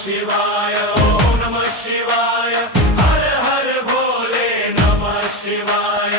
शिवाय ओम नमः शिवाय हर हर भोले नमः शिवाय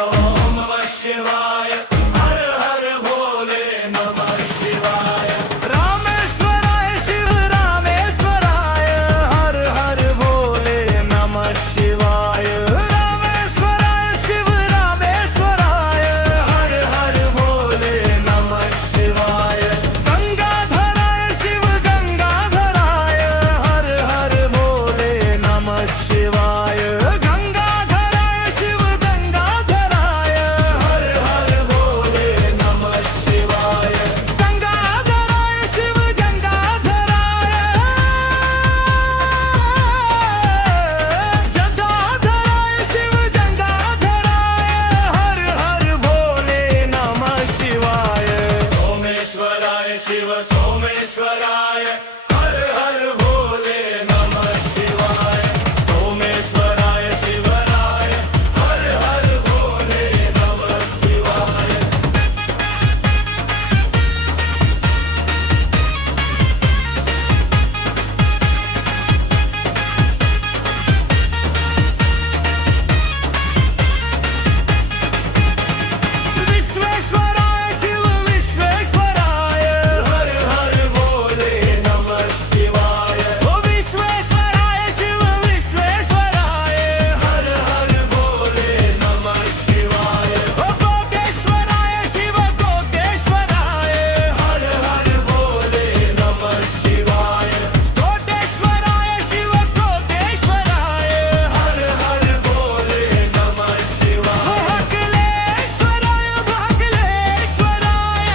ओम नमः शिवाय हर हर भोले नमः शिवाय रामेश्वराय शिव रामेश्वराय हर हर भोले नमः शिवाय रामेश्वराय शिव रामेश्वराय हर हर भोले नमः शिवाय गंगाधराय शिव गंगाधराय हर हर भोले नमः शिवाय गंगाधराय शिव गंगाधराय हर हर भोले नमः शिवाय गंगाधराय शिव गंगाधराय जटाधराय शिव गंगाधराय हर हर भोले नमः शिवाय सोमेश्वराय शिव सोमेश्वराय हर हर भोले नमः शिवाय सोमेश्वराय शिवराय हर हर भोले नमः शिवाय विश्वेश्वराय शिव विश्वेश्वराय हर हर भोले नमः शिवाय ओ विश्वेश्वराय शिव विश्वेश्वराय हर हर भोले नमः शिवाय ओ कोटेश्वराय शिव कोटेश्वराय हर हर भोले नमः शिवाय कोटेश्वराय शिव कोटेश्वराय हर हर भोले नमः शिवाय भागलेश्वराय भागलेश्वराय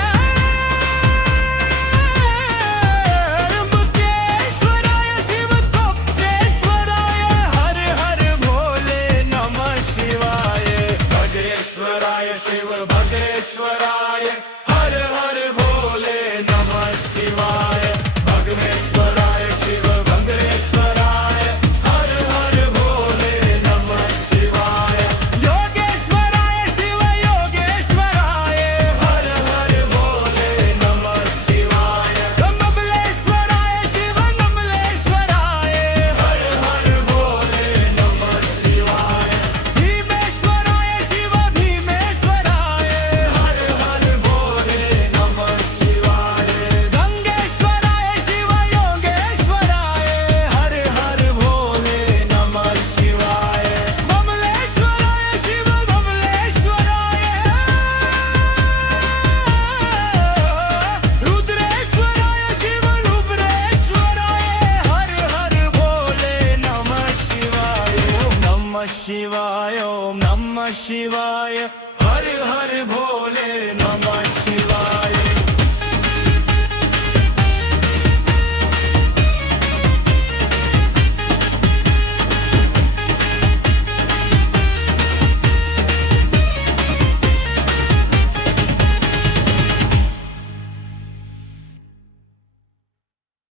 मुक्तेश्वराय शिव कोटेश्वराय हर हर भोले नमः शिवाय भद्रेश्वराय शिव भद्रेश्वराय हर हर भोले नमः शिवाय भग्नेश्वराय शिव भग्नेश्वराय हर हर भोले नमः शिवाय योगेश्वराय शिव योगेश्वराय हर हर भोले नमः शिवाय कमलेश्वराय शिव कमलेश्वराय हर हर भोले नमः शिवाय भीमेश्वराय शिव भीमेश्वराय हर हर भोले नमः शिवाय गंगेश्वराय शिव योगेश्वराय हर हर भोले नमः शिवाय कमलेश्वराय शिव कमलेश्वराय रुद्रेश्वराय शिव रुद्रेश्वराय हर हर भोले नमः शिवाय ओम नमः शिवाय ओम नमः शिवाय हर हर भोले नमः